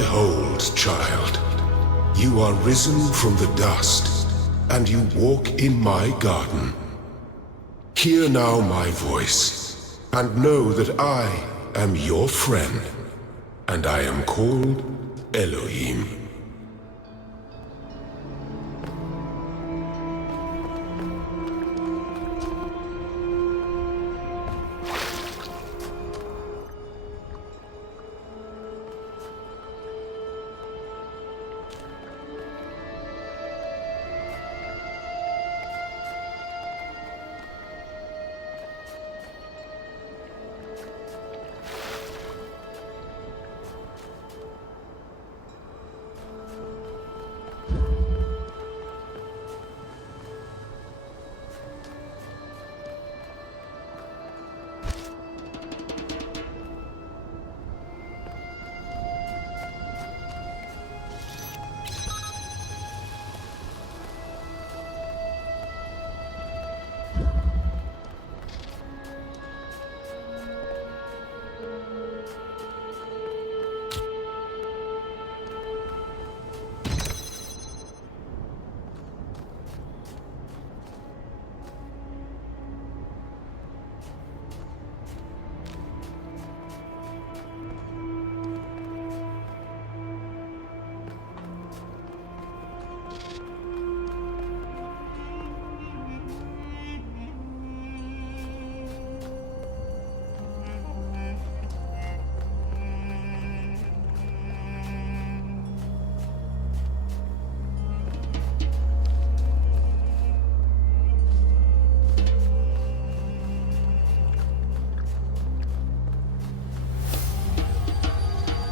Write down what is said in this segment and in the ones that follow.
Behold, child, you are risen from the dust, and you walk in my garden. Hear now my voice, and know that I am your friend, and I am called Elohim.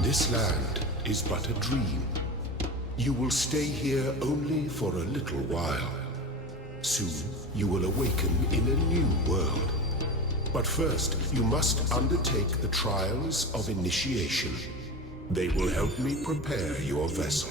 This land is but a dream. You will stay here only for a little while. Soon you will awaken in a new world. But first, you must undertake the trials of initiation. They will help me prepare your vessel.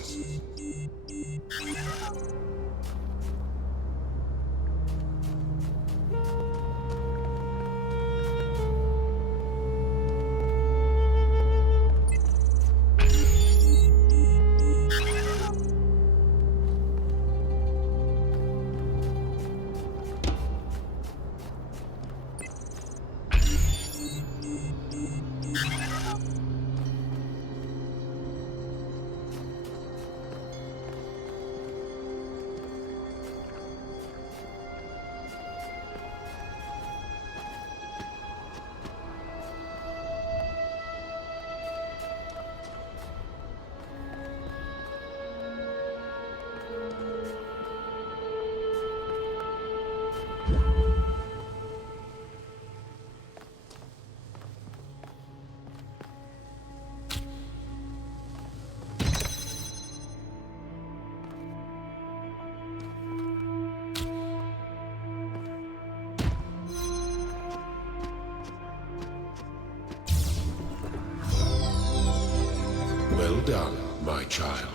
Well done, my child.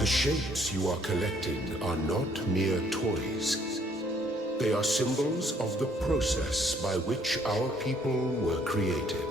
The shapes you are collecting are not mere toys. They are symbols of the process by which our people were created.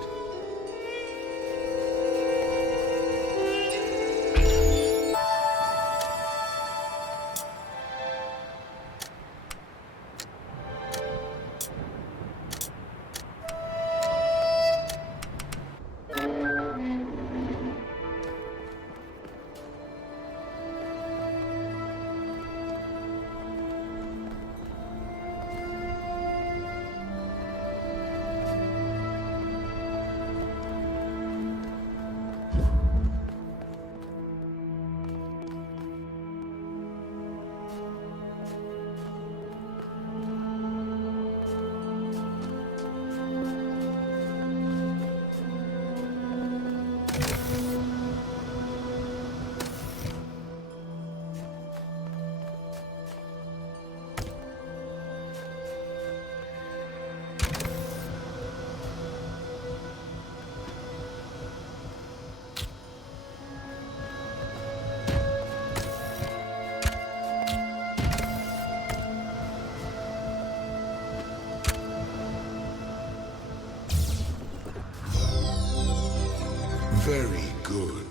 Very good.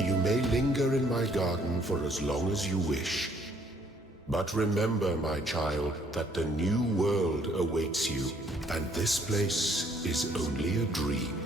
You may linger in my garden for as long as you wish. But remember, my child, that the new world awaits you, and this place is only a dream.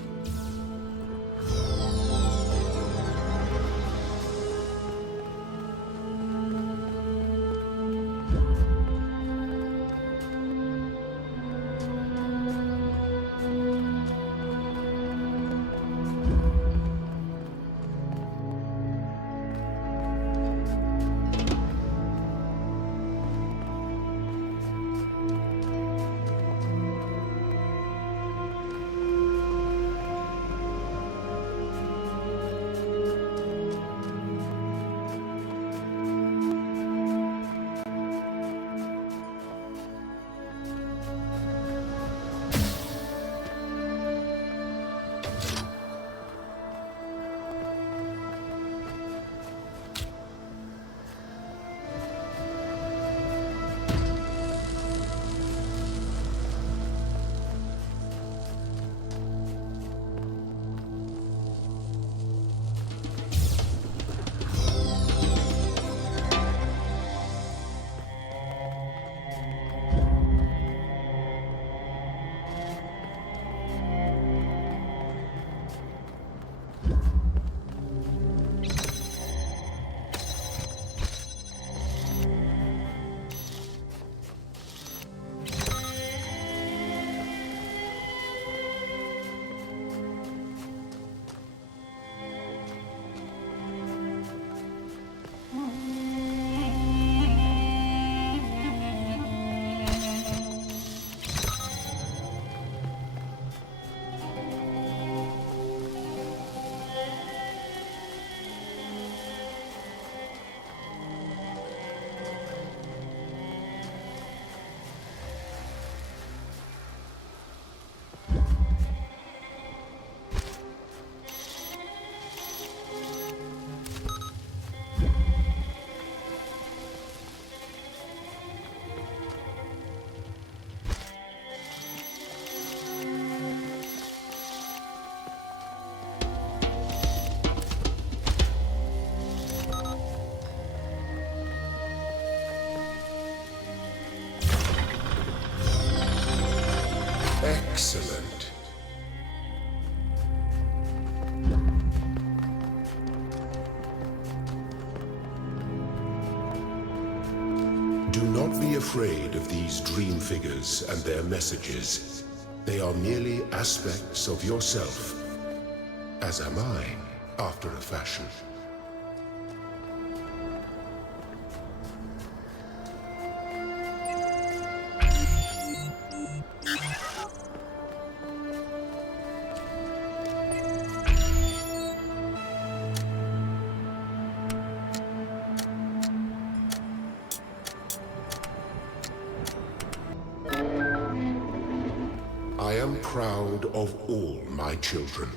Excellent. Do not be afraid of these dream figures and their messages. They are merely aspects of yourself, as am I, after a fashion. I am proud of all my children.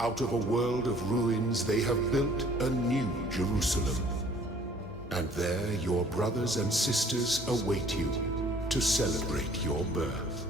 Out of a world of ruins, they have built a new Jerusalem. And there your brothers and sisters await you to celebrate your birth.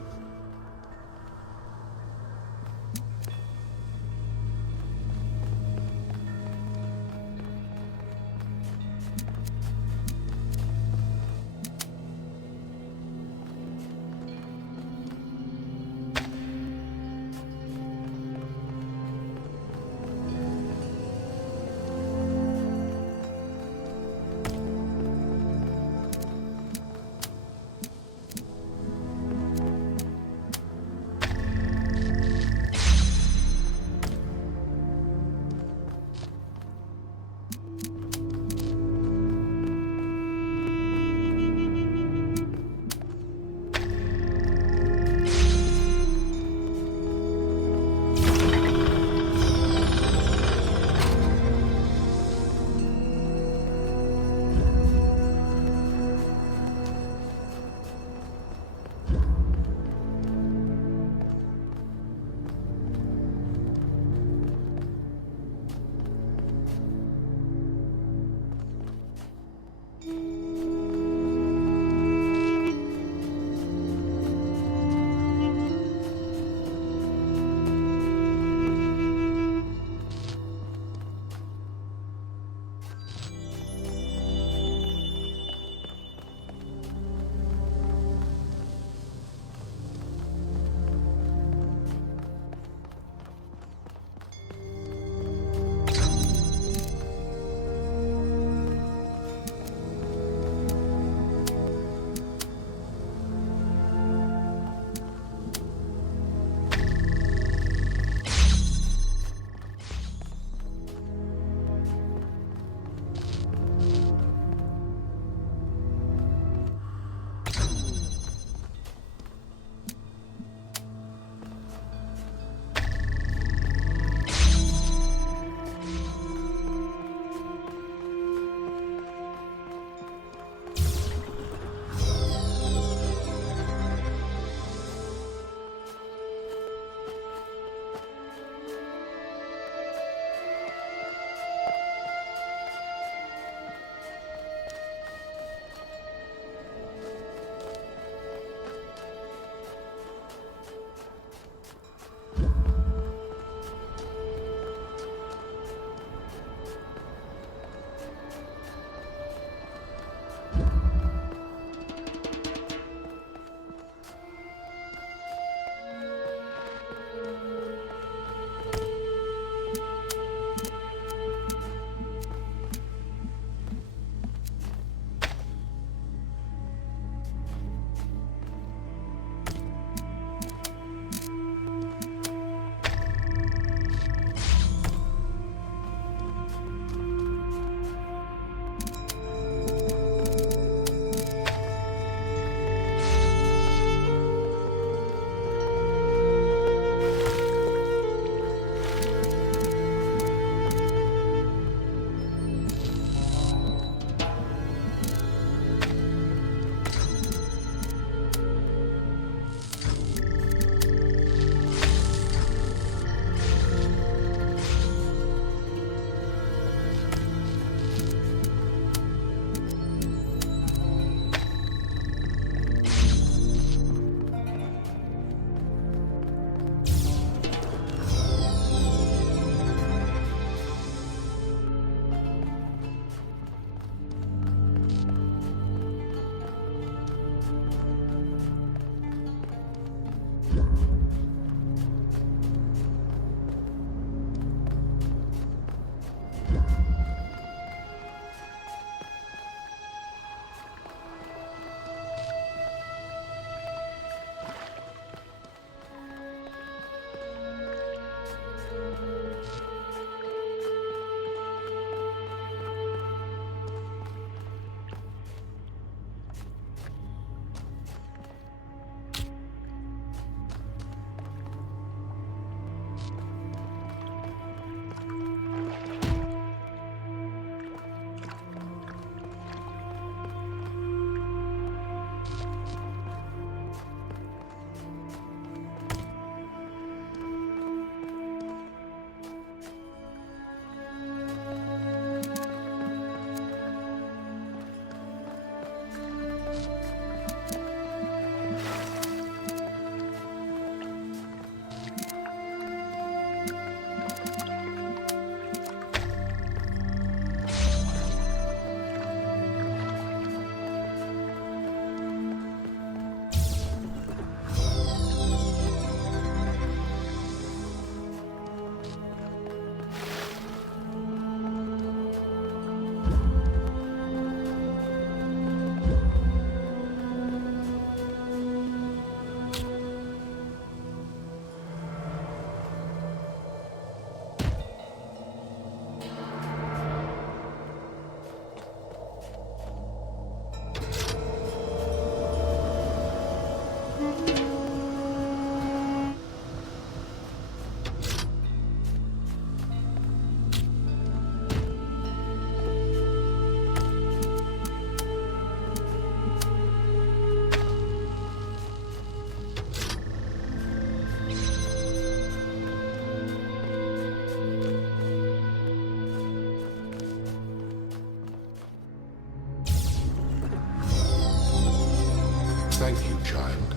child.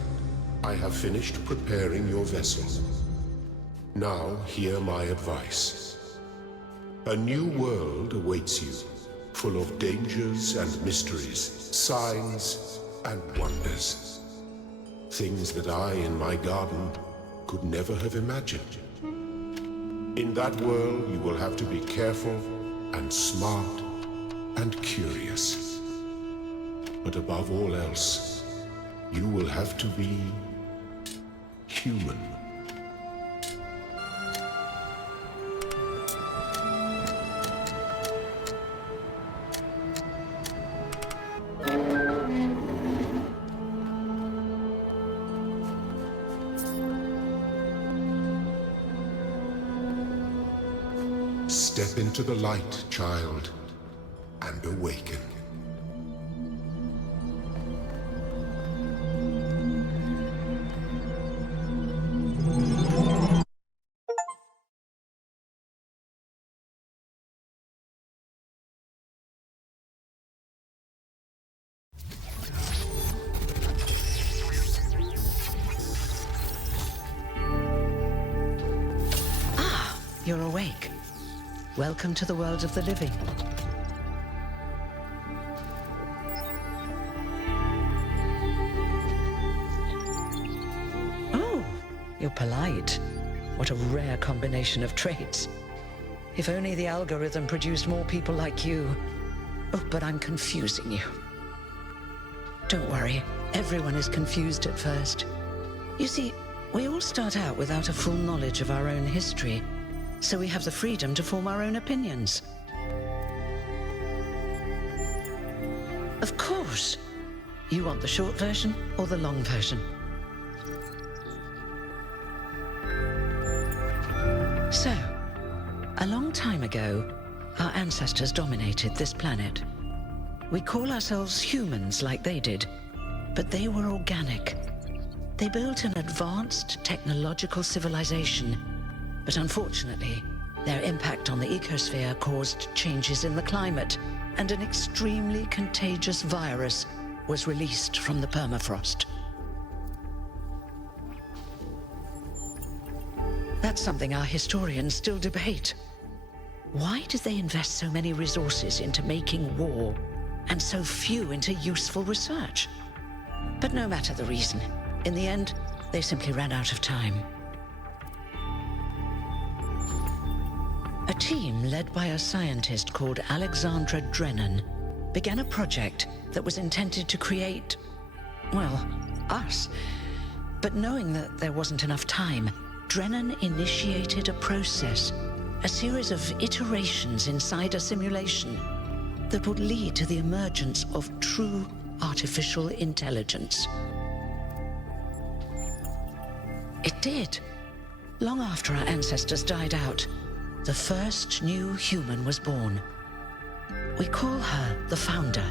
I have finished preparing your vessel. Now hear my advice. A new world awaits you, full of dangers and mysteries, signs and wonders. Things that I, in my garden, could never have imagined. In that world, you will have to be careful and smart and curious. But above all else, you will have to be human. Step into the light, child, and awaken. Ah, you're awake. Welcome to the world of the living. Oh, you're polite. What a rare combination of traits. If only the algorithm produced more people like you. Oh, but I'm confusing you. Don't worry, everyone is confused at first. You see, we all start out without a full knowledge of our own history. So we have the freedom to form our own opinions. Of course. You want the short version or the long version? So, a long time ago, our ancestors dominated this planet. We call ourselves humans like they did, but they were organic. They built an advanced technological civilization. But unfortunately, their impact on the ecosphere caused changes in the climate, and an extremely contagious virus was released from the permafrost. That's something our historians still debate. Why did they invest so many resources into making war, and so few into useful research? But no matter the reason, in the end, they simply ran out of time. A team led by a scientist called Alexandra Drennan began a project that was intended to create, well, us. But knowing that there wasn't enough time, Drennan initiated a process, a series of iterations inside a simulation that would lead to the emergence of true artificial intelligence. It did. Long after our ancestors died out, the first new human was born. We call her the Founder,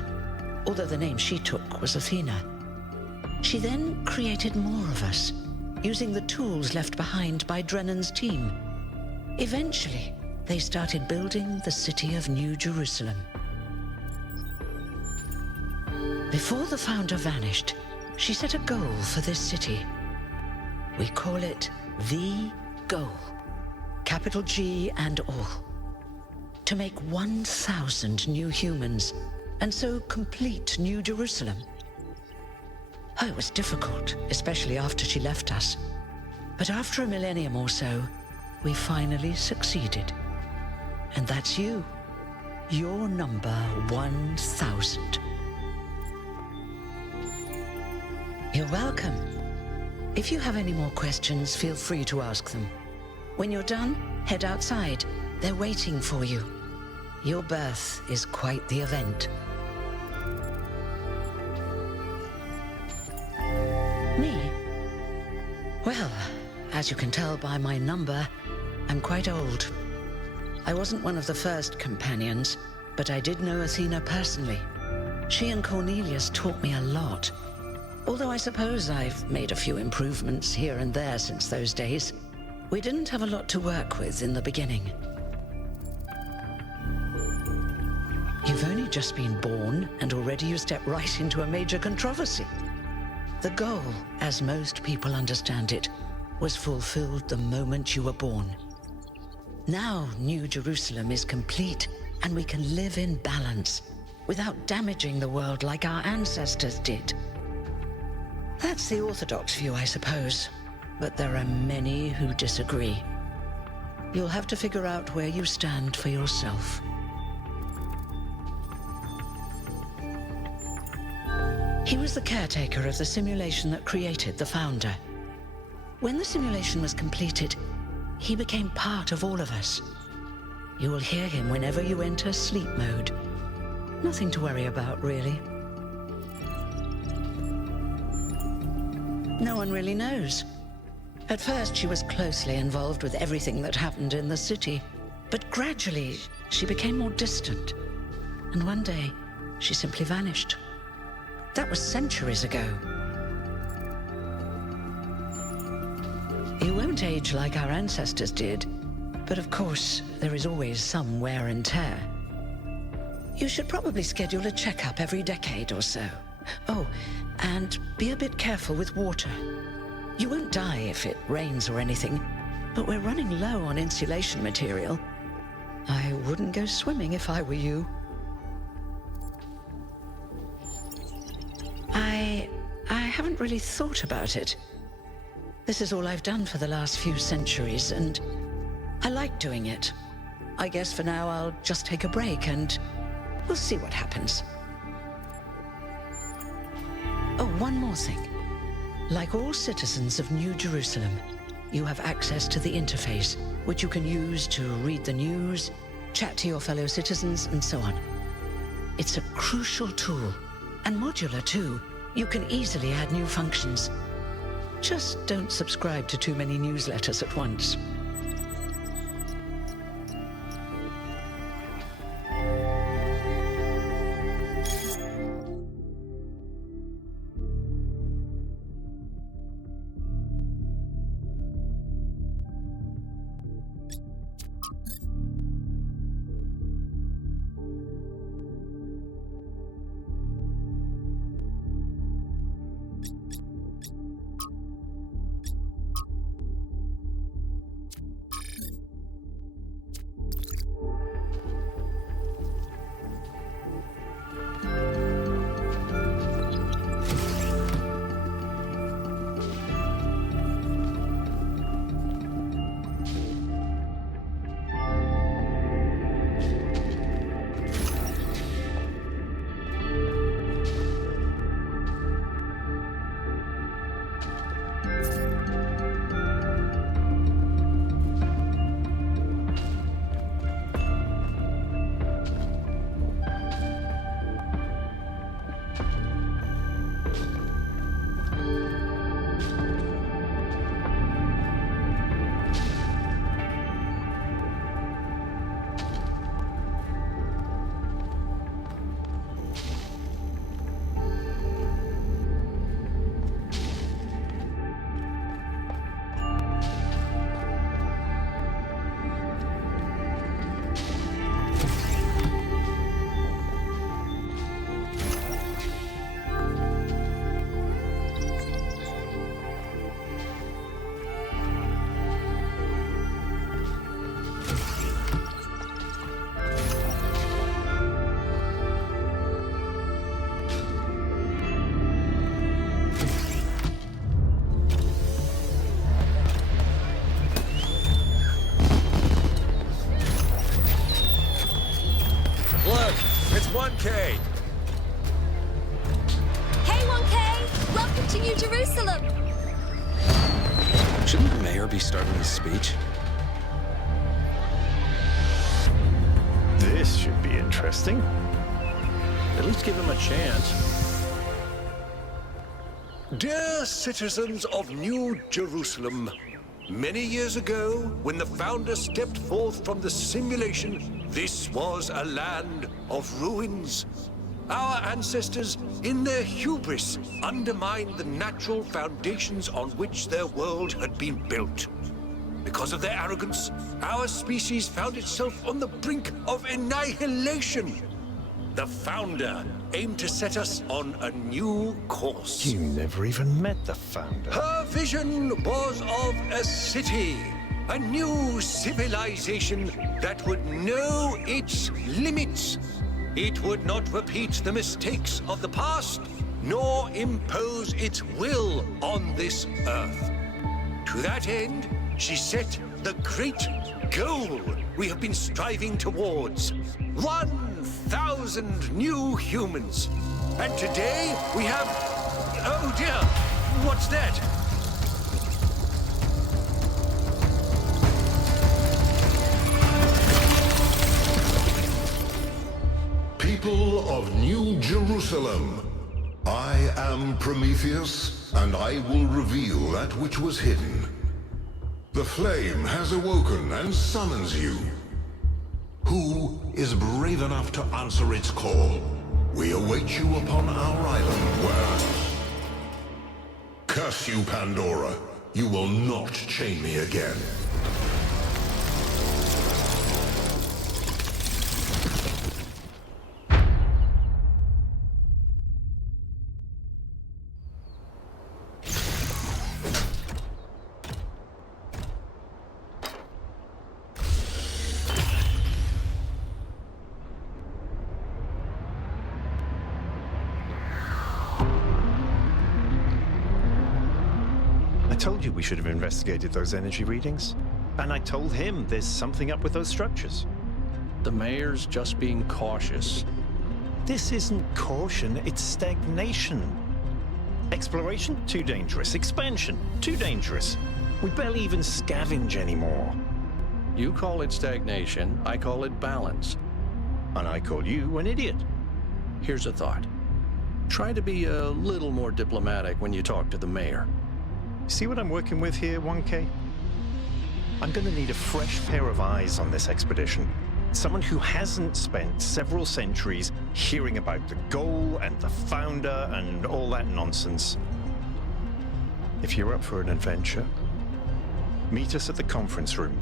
although the name she took was Athena. She then created more of us, using the tools left behind by Drennan's team. Eventually, they started building the city of New Jerusalem. Before the Founder vanished, she set a goal for this city. We call it the Goal. Capital G and all. To make 1,000 new humans, and so complete New Jerusalem. Oh, it was difficult, especially after she left us. But after a millennium or so, we finally succeeded. And that's you. You're number 1,000. You're welcome. If you have any more questions, feel free to ask them. When you're done, head outside. They're waiting for you. Your birth is quite the event. Me? Well, as you can tell by my number, I'm quite old. I wasn't one of the first companions, but I did know Athena personally. She and Cornelius taught me a lot. Although I suppose I've made a few improvements here and there since those days. We didn't have a lot to work with in the beginning. You've only just been born, and already you step right into a major controversy. The goal, as most people understand it, was fulfilled the moment you were born. Now, New Jerusalem is complete, and we can live in balance, without damaging the world like our ancestors did. That's the orthodox view, I suppose, but there are many who disagree. You'll have to figure out where you stand for yourself. He was the caretaker of the simulation that created the Founder. When the simulation was completed, he became part of all of us. You will hear him whenever you enter sleep mode. Nothing to worry about, really. No one really knows. At first, she was closely involved with everything that happened in the city, but gradually, she became more distant. And one day, she simply vanished. That was centuries ago. You won't age like our ancestors did, but of course, there is always some wear and tear. You should probably schedule a checkup every decade or so. Oh, and be a bit careful with water. You won't die if it rains or anything, but we're running low on insulation material. I wouldn't go swimming if I were you. I haven't really thought about it. This is all I've done for the last few centuries, and I like doing it. I guess for now I'll just take a break and we'll see what happens. Oh, one more thing. Like all citizens of New Jerusalem, you have access to the interface, which you can use to read the news, chat to your fellow citizens, and so on. It's a crucial tool, and modular too. You can easily add new functions. Just don't subscribe to too many newsletters at once. It's 1K! Hey, 1K! Welcome to New Jerusalem! Shouldn't the mayor be starting his speech? This should be interesting. At least give him a chance. Dear citizens of New Jerusalem, many years ago, when the Founder stepped forth from the simulation, this was a land of ruins. Our ancestors, in their hubris, undermined the natural foundations on which their world had been built. Because of their arrogance, our species found itself on the brink of annihilation. the founder, aimed to set us on a new course. You never even met the founder. Her vision was of a city, a new civilization that would know its limits. It would not repeat the mistakes of the past, nor impose its will on this earth. To that end, she set the great goal we have been striving towards. 1,000 new humans. And today we have... Oh dear, what's that? People of New Jerusalem, I am Prometheus, and I will reveal that which was hidden. The flame has awoken and summons you. Who is brave enough to answer its call? We await you upon our island where... Curse you, Pandora. You will not chain me again. I told you we should have investigated those energy readings. And I told him there's something up with those structures. The mayor's just being cautious. This isn't caution, it's stagnation. Exploration? Too dangerous. Expansion? Too dangerous. We barely even scavenge anymore. You call it stagnation, I call it balance. And I call you an idiot. Here's a thought. Try to be a little more diplomatic when you talk to the mayor. See what I'm working with here, 1K? I'm gonna need a fresh pair of eyes on this expedition. Someone who hasn't spent several centuries hearing about the goal and the founder and all that nonsense. If you're up for an adventure, meet us at the conference room.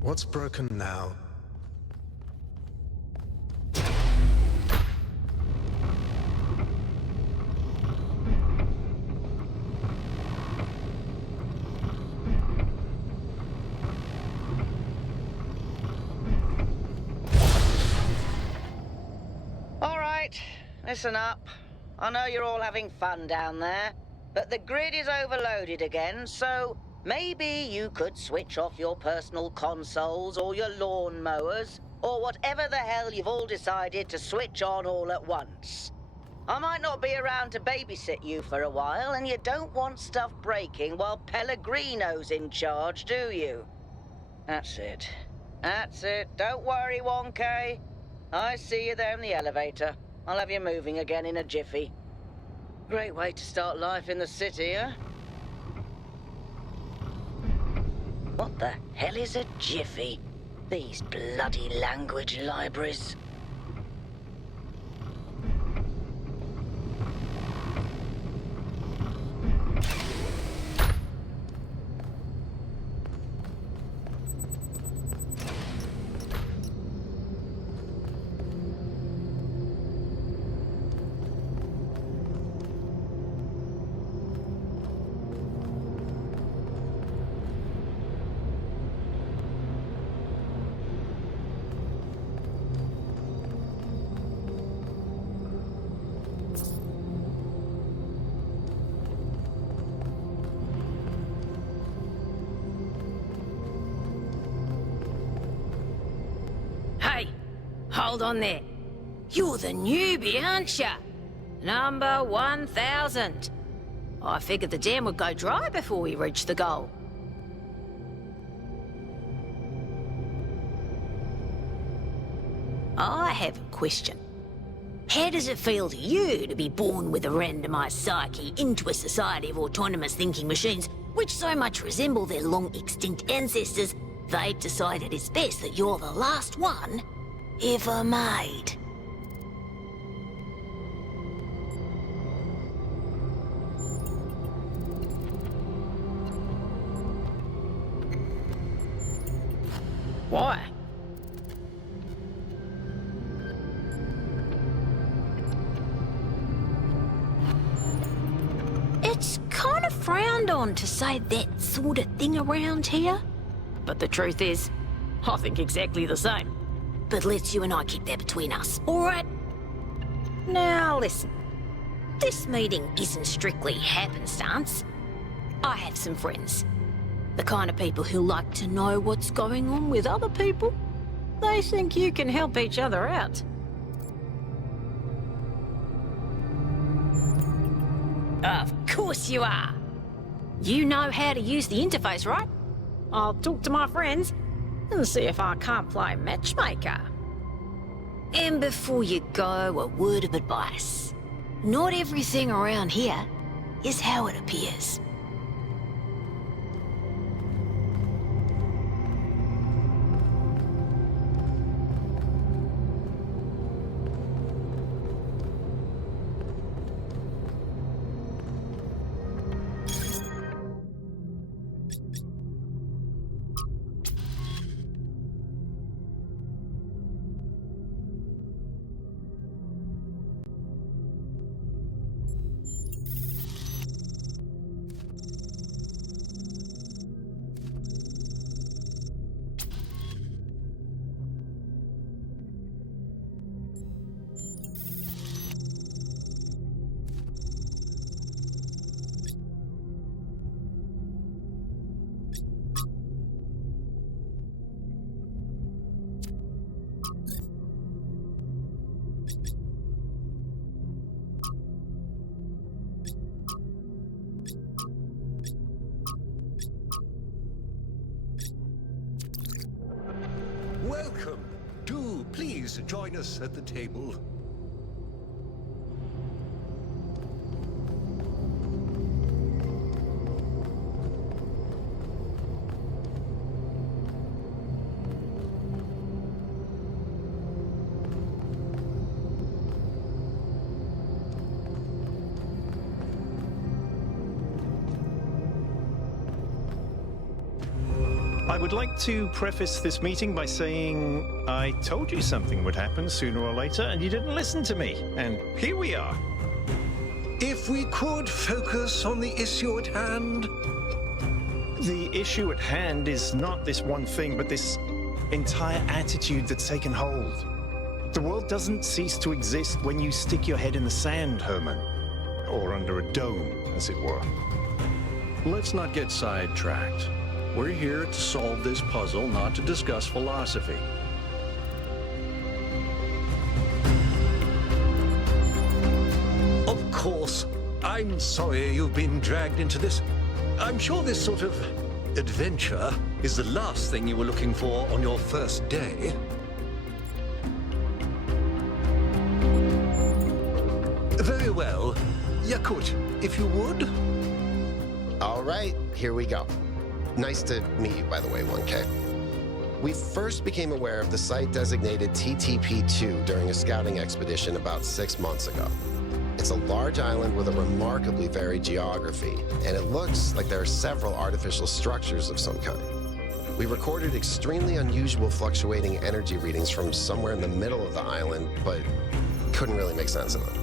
What's broken now? All right, listen up. I know you're all having fun down there, but the grid is overloaded again, so maybe you could switch off your personal consoles or your lawn mowers, or whatever the hell you've all decided to switch on all at once. I might not be around to babysit you for a while, and you don't want stuff breaking while Pellegrino's in charge, do you? That's it. That's it. Don't worry, 1K. I see you there in the elevator. I'll have you moving again in a jiffy. Great way to start life in the city, huh? What the hell is a jiffy? These bloody language libraries. hold on there. You're the newbie, aren't ya? Number 1000. I figured the dam would go dry before we reach the goal. I have a question. How does it feel to you to be born with a randomized psyche into a society of autonomous thinking machines which so much resemble their long-extinct ancestors, they've decided it's best that you're the last one ever made? Why? It's kind of frowned on to say that sort of thing around here. But the truth is, I think exactly the same. But let's you and I keep that between us, alright? Now listen, this meeting isn't strictly happenstance. I have some friends. The kind of people who like to know what's going on with other people. They think you can help each other out. Of course you are. You know how to use the interface, right? I'll talk to my friends and see if I can't play matchmaker. And before you go, a word of advice. Not everything around here is how it appears. Welcome. Do please join us at the table. I would like to preface this meeting by saying I told you something would happen sooner or later, and you didn't listen to me. And here we are. If we could focus on the issue at hand. The issue at hand is not this one thing, but this entire attitude that's taken hold. The world doesn't cease to exist when you stick your head in the sand, Herman. Or under a dome, as it were. Let's not get sidetracked. We're here to solve this puzzle, not to discuss philosophy. Of course. I'm sorry you've been dragged into this. I'm sure this sort of adventure is the last thing you were looking for on your first day. Very well. Yakut, if you would. All right, here we go. Nice to meet you, by the way, 1K. We first became aware of the site designated TTP-2 during a scouting expedition about 6 months ago. It's a large island with a remarkably varied geography, and it looks like there are several artificial structures of some kind. We recorded extremely unusual fluctuating energy readings from somewhere in the middle of the island, but couldn't really make sense of them.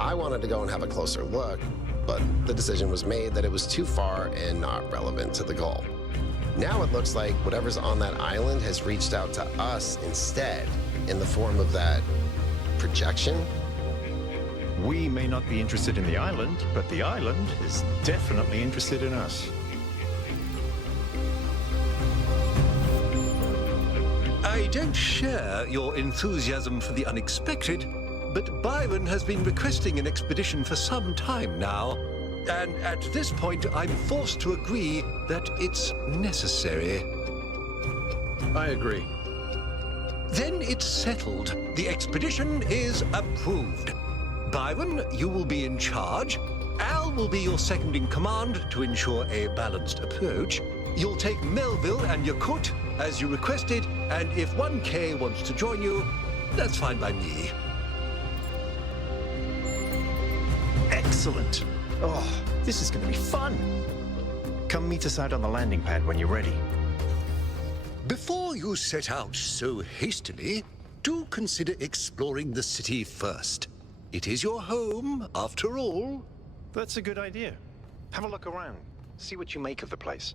I wanted to go and have a closer look, but the decision was made that it was too far and not relevant to the goal. Now it looks like whatever's on that island has reached out to us instead, in the form of that projection. We may not be interested in the island, but the island is definitely interested in us. I I don't share your enthusiasm for the unexpected, but Byron has been requesting an expedition for some time now. And at this point, I'm forced to agree that it's necessary. I agree. Then it's settled. The expedition is approved. Byron, you will be in charge. Al will be your second in command to ensure a balanced approach. You'll take Melville and Yakut, as you requested, and if 1K wants to join you, that's fine by me. Excellent. Oh, this is going to be fun. Come meet us out on the landing pad when you're ready. Before you set out so hastily, do consider exploring the city first. It is your home, after all. That's a good idea. Have a look around. See what you make of the place.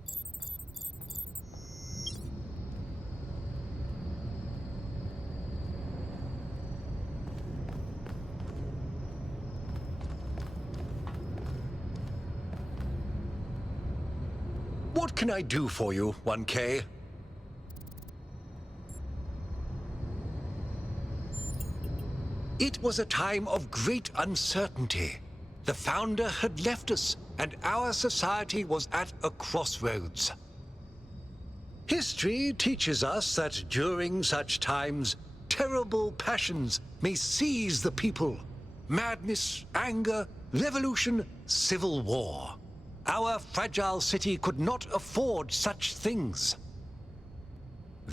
What can I do for you, 1K? It was a time of great uncertainty. The Founder had left us, and our society was at a crossroads. History teaches us that during such times, terrible passions may seize the people. Madness, anger, revolution, civil war. Our fragile city could not afford such things.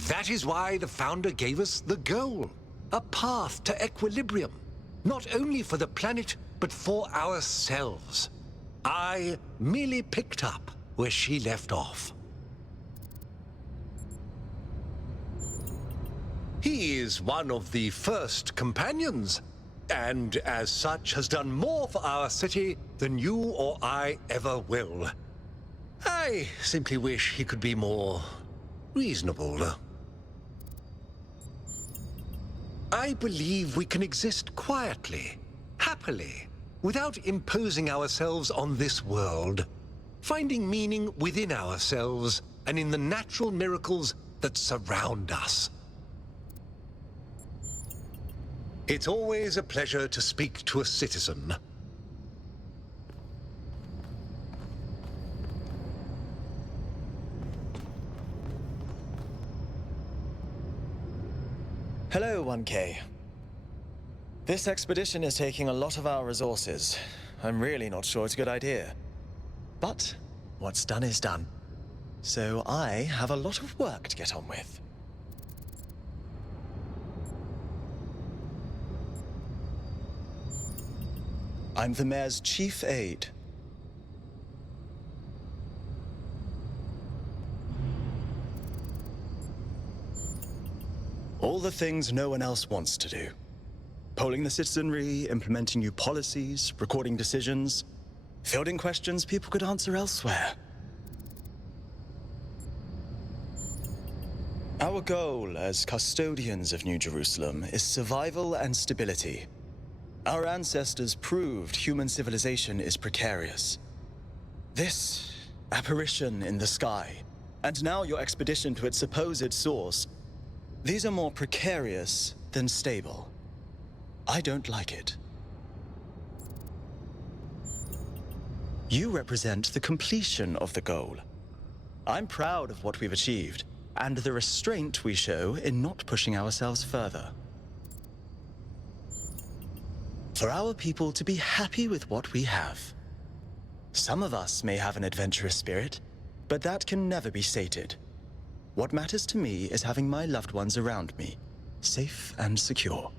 That is why the Founder gave us the goal, a path to equilibrium, not only for the planet, but for ourselves. I merely picked up where she left off. He is one of the first companions, and as such has done more for our city than you or I ever will. I simply wish he could be more reasonable. I believe we can exist quietly, happily, without imposing ourselves on this world, finding meaning within ourselves and in the natural miracles that surround us. It's always a pleasure to speak to a citizen. Hello, 1K. This expedition is taking a lot of our resources. I'm really not sure it's a good idea. But what's done is done. So I have a lot of work to get on with. I'm the Mayor's chief aide. All the things no one else wants to do. Polling the citizenry, implementing new policies, recording decisions, fielding questions people could answer elsewhere. Our goal as custodians of New Jerusalem is survival and stability. Our ancestors proved human civilization is precarious. This apparition in the sky, and now your expedition to its supposed source, these are more precarious than stable. I don't like it. You represent the completion of the goal. I'm proud of what we've achieved, and the restraint we show in not pushing ourselves further. For our people to be happy with what we have. Some of us may have an adventurous spirit, but that can never be sated. What matters to me is having my loved ones around me, safe and secure.